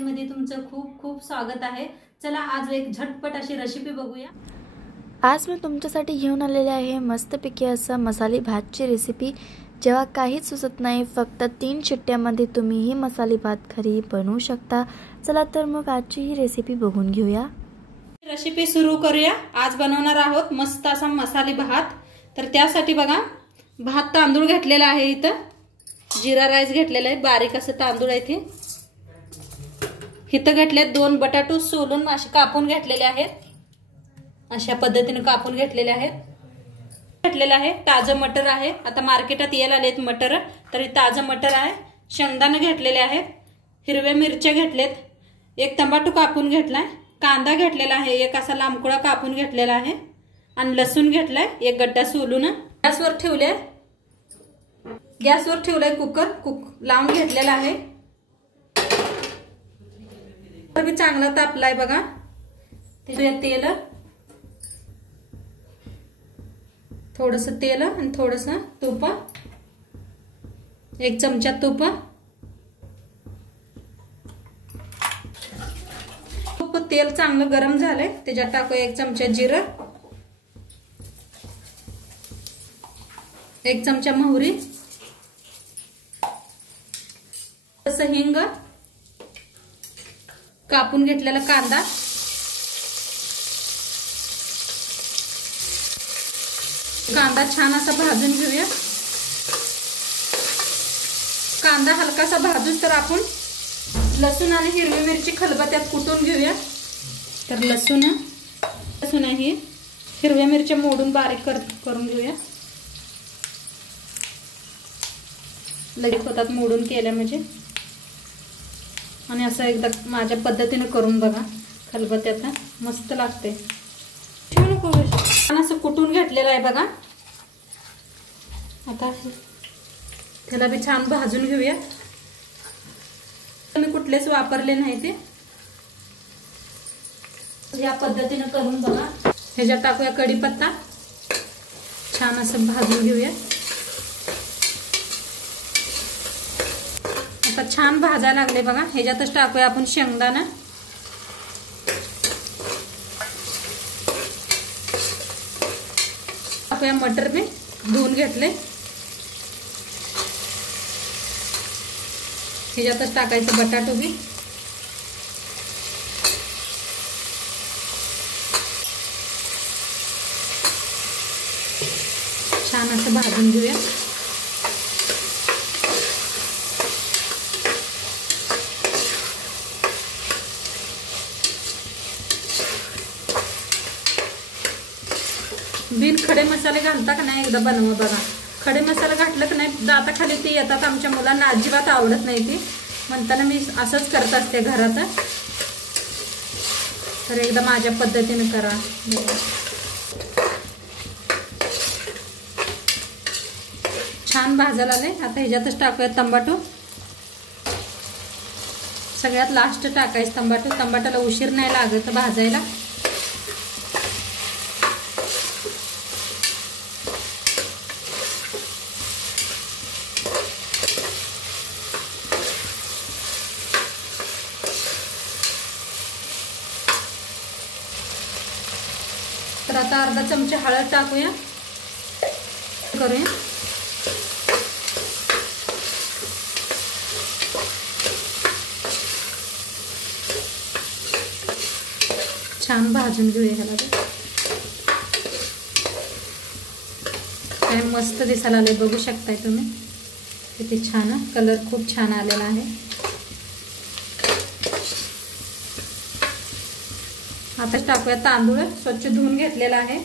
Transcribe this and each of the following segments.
मध्ये तुमचं खूप खूप स्वागत आहे। चला आज एक झटपट अशी रेसिपी बघूया। आज मी तुमच्यासाठी घेऊन आलेले आहे मस्तपैकी असा मसाले भातची रेसिपी। जेव्हा काहीच सुचत नाही, फक्त 3 शिट्ट्यामध्ये तुम्ही ही मसाले भात घरी बनवू शकता। चला तर मग आजची ही रेसिपी बघून घेऊया। रेसिपी सुरू करूया। आज बनवणार आहोत मस्त असा मसाले भात। तर त्यासाठी बघा, भात तांदूळ घेतलेला आहे, इथं जीरा राईस घेतलेला आहे, बारीक असं तांदूळ आहे ते। इथं घेतले 2 बटाटू सोलून असे कापून घेतलेले आहेत, अशा पद्धतीने कापून घेतलेले आहेत। घेतलेला आहे ताजं मटर आहे, आता मार्केटात यायला आलेत मटर, तर ताजं मटर आहे। शेंगदाणे घेतलेले आहेत, हिरव्या मिरच्या घेतलेत, एक टमाटो कापून घेतलाय, कांदा घेतलेला आहे, एक असा लांबकुळा कापून घेतलेला आहे, आणि लसूण घेतलाय एक गड्डा सोलून। गॅसवर ठेवलाय कुकर लावून घेतलेला आहे। तर चांगला तापलाय बघा। तेल, थोडस तेल आणि थोडस तूप, 1 चमचा तूप। तेल चांगलं गरम झालंय, त्याच्यात टाकूया 1 चमचा जिरं, 1 चमचा मोहरी, तसं हिंग, कापून घेतलेला कांदा, कांदा छान असा भाजून घेऊया। कांदा हलकासा भाजून तर आपण लसूण आणि हिरवी मिरची खलबत्त्यात कुटून घेऊया। तर लसूण आहे, हिरव्या मिरच्या मोडून बारीक करून घेऊया। लगेच होतात मोडून केल्या म्हणजे। आणि असं एकदा माझ्या पद्धतीने करून बघा, खलबत्त्यात मस्त लागते। असं कुटून घेतलेलं आहे बघा। आता त्याला बी छान भाजून घेऊया। मी कुठलेच वापरले नाही ते, या पद्धतीने करून बघा। ह्याच्यात टाकूया कढीपत्ता, छान असं भाजून घेऊया। आता छान भाजायला लागले बघा। ह्याच्यातच टाकूया आपण शेंगदाणा, टाकूया मटर बी धुवून घेतले, ह्याच्यातच टाकायचं बटाटो बी। छान असं भाजून घेऊया। बिन खडे मसाले घालता का नाही, एकदा बनवा बघा। खडे मसाला घातलं की नाही दाताखाली ते येतात, आमच्या मुलांना अजिबात आवडत नाही ती, म्हणताना मी असंच करत असते घरात। तर एकदा माझ्या पद्धतीने करा। छान भाजायला आले। आता ह्याच्यातच टाकूया टमाटो, सगळ्यात लास्ट टाकायचं टमाटो। टमाट्याला उशीर नाही लागत भाजायला। तर आता अर्धा चमचा हळद टाकूया, करूया। छान भाजून घेऊया ह्याला। काय मस्त दिसायला आले, बघू शकताय तुम्ही किती छान कलर, खूप छान आलेला आहे। आता टाकूया तांदूळ, स्वच्छ धुवून घेतलेला आहे।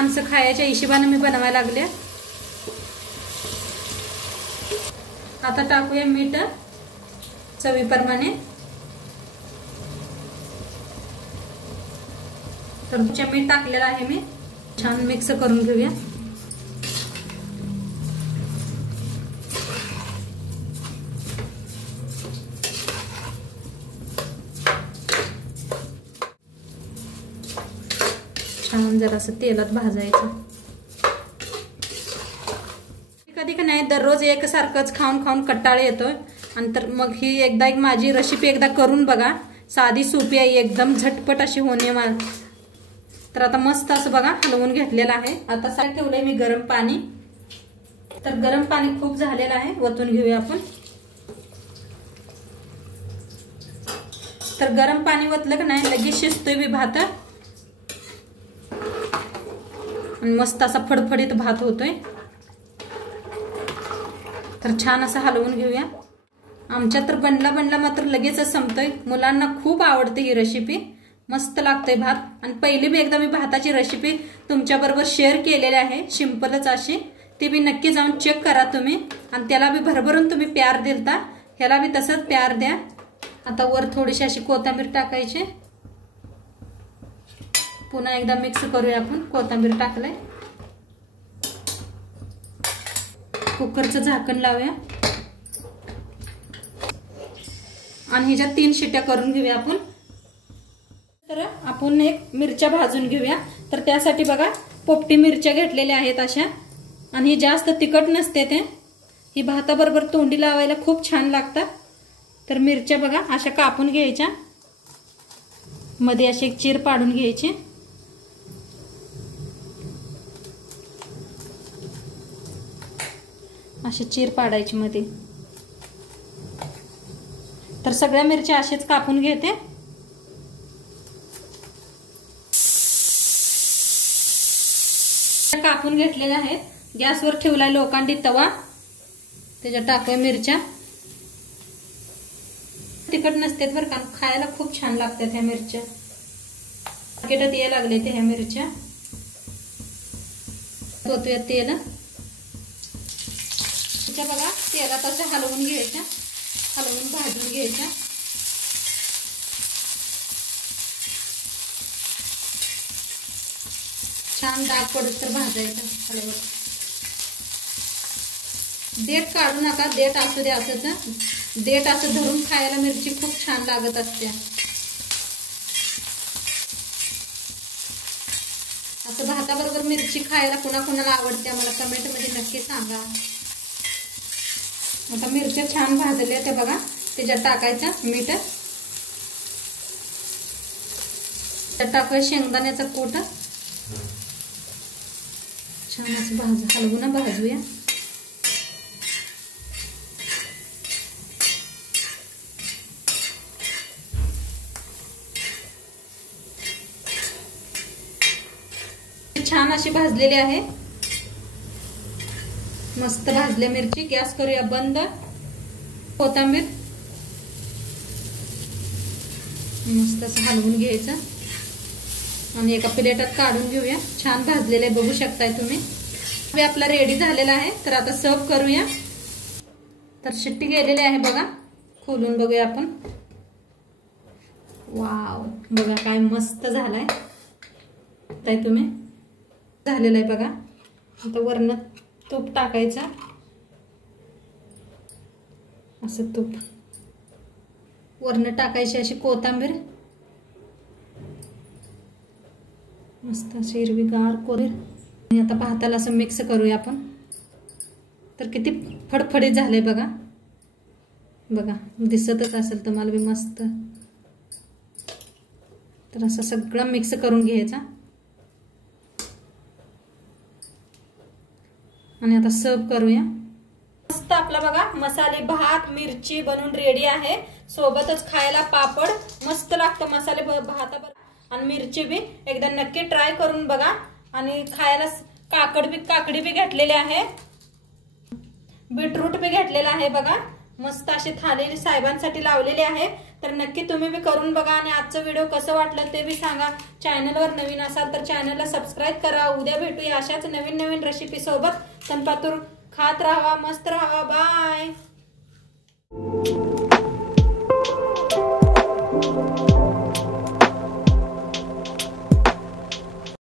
आमचं खायच्या हिशोबाने मी बनवायला लागले। आता टाकूया मीठ चवीप्रमाणे, तर मीठ टाकलेलं आहे मी। छान मिक्स करून घेऊया। छान जरासं तेलात भाजायचं। कधी का नाही दररोज एकसारखंच खाऊन खाऊन कंटाळा येतोय आणि तर मग ही एकदा एक माझी रेसिपी एकदा करून बघा. साधी सोपी आहे एकदम झटपट अशी होणे. तर आता मस्त असं बघा हलवून घेतलेलं आहे. आता साईड ठेवलंय मी गरम पाणी. तर गरम पाणी खूप झालेलं आहे, वतून घेऊया आपण. तर गरम पाणी वतलं का नाही लगेच शिजतोय बी भात आणि मस्त असा फडफडीत भात होतोय. तर छान असं हलवून घेऊया. आमच्या तर बनला मात्र लगेचच संपतोय. मुलांना खूप आवडते ही रेसिपी, मस्त लागतोय भात. आणि पहिली बी एकदा मी भाताची रेसिपी तुमच्या बरोबर शेअर केलेली आहे, सिंपलच अशी. ती बी नक्की जाऊन चेक करा तुम्ही. आणि त्याला बी भरभरून तुम्ही प्यार दिलता, ह्याला बी तसंच प्यार द्या. आता वर थोडीशी अशी कोथिंबीर टाकायची. पुन्हा एकदा मिक्स करूया आपण. कोथिंबीर टाकलंय. कुकरचं झाकण लावूया आणि ह्याच्यात 3 शिट्ट्या करून घेऊया आपण. तर आपण एक मिरच्या भाजून घेऊया. तर त्यासाठी बघा पोपटी मिरच्या घेतलेल्या आहेत अशा. आणि ही जास्त तिखट नसते, ते ही भाताबरोबर तोंडी लावायला खूप छान लागतात. तर मिरच्या बघा अशा कापून घ्यायच्या, मध्ये अशी एक चीर पाडून घ्यायची. अशी चीर पाडायची मध्ये. तर सगळ्या मिरच्या अशीच कापून घेते. कापून घेतलेल्या आहेत. गॅसवर ठेवलाय लोखंडी तवा, त्याच्यात टाकूया मिरच्या. तिखट नसते बरं का, खायला खूप छान लागतात ह्या मिरच्या. मार्केटात यायला लागले ते ह्या मिरच्या. ओतूया तेल. बघा तेलात असं हलवून घ्यायच्या, हलवून भाजून घ्यायच्या. छान डाग पडत तर भाजायचं हलवत. देठ काढू नका, देठ असू द्या असंच. देठ असं धरून खायला मिरची खूप छान लागत असते. असं भाताबरोबर मिरची खायला कुणाकुणाला आवडते मला कमेंट मध्ये नक्की सांगा. आता मिरच्या छान भाजल्या त्या बघा, त्याच्यात टाकायचं मीठ. त्यात टाकूया शेंगदाण्याचा कूट. छान असं हलवून भाजूया. छान अशी भाजलेली आहे, मस्त भाजल्या मिरची. गॅस करूया बंद. कोथिंबीर मस्त असं हलवून घ्यायचं आणि एका प्लेटात काढून घेऊया. छान भाजलेले बघू शकताय तुम्ही. आपला रेडी झालेला आहे. तर आता सर्व करूया. तर शिट्टी गेलेली आहे बघा, खोलून बघूया आपण. वाव, बघा काय मस्त झालाय. काय तुम्ही झालेला आहे बघा. आता वरनं तूप टाकायचं, असं तूप. वरनं टाकायची अशी कोथिंबीर, मस्त अशी हिरवीगार कोथिंबीर. आणि आता भाताला असं मिक्स करूया आपण. तर किती फडफडीत झाले बघा. बघा दिसतच असेल तुम्हाला बी मस्त. तर असं सगळं मिक्स करून घ्यायचा आणि आता सर्व करूया. मस्त आपला बघा मसाले भात मिरची बनून रेडी आहे. सोबतच खायला पापड मस्त लागतं मसाले भाताबरोबर. आणि मिरची बी एकदा नक्की ट्राय करून बघा. आणि खायला काकडी बी घेतलेली आहे, बीटरूट बी घेतलेला आहे बघा. मस्त अशी थाली साहेबांसाठी लावलेली आहे. तर नक्की तुम्ही बी करून बघा. आणि आजचं व्हिडिओ कसं वाटलं ते बी सांगा. चॅनलवर नवीन असाल तर चॅनलला सबस्क्राईब करा. उद्या भेटूया अशाच नवीन रेसिपी सोबत. तनपातूर खात राहा, मस्त राहा. बाय.